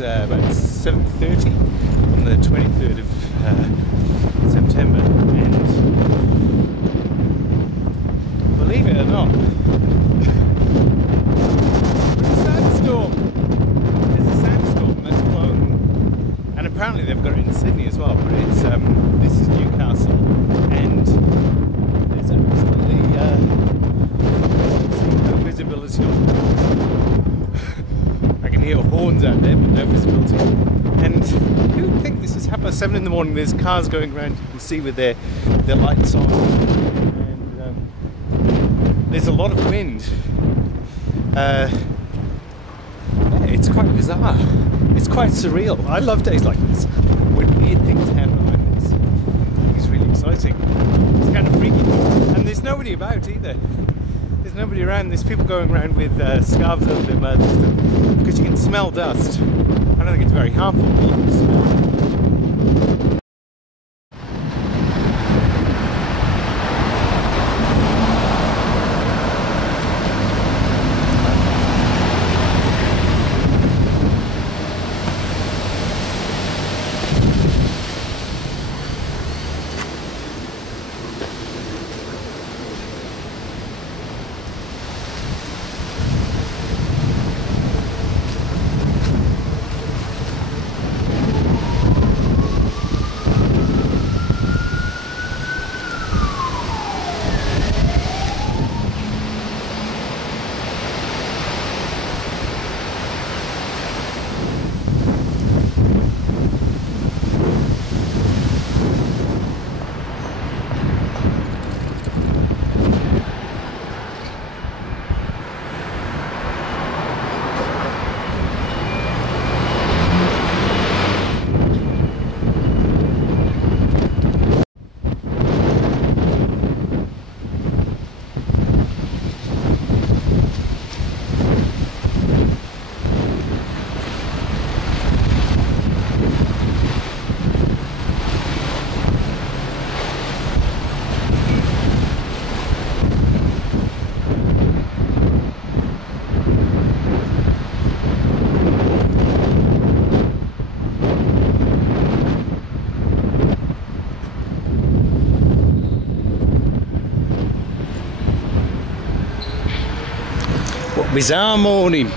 It's about 7:30 on the 23rd of September, and believe it or not, sandstorm. There's a sandstorm that's blown, and apparently they've got it in Sydney as well. But it's this is Newcastle, and there's absolutely no visibility on. I can hear horns out there, but no visibility. And who would think this is 7:30 in the morning? There's cars going around. You can see with their lights on, and there's a lot of wind. Yeah, it's quite bizarre. It's quite surreal. I love days like this when weird things happen like this. It's really exciting. It's kind of freaky, and there's nobody about either. There's nobody around. There's people going around with scarves over their mouths because you can smell dust. I don't think it's very harmful, but you can smell it. Bizarre morning.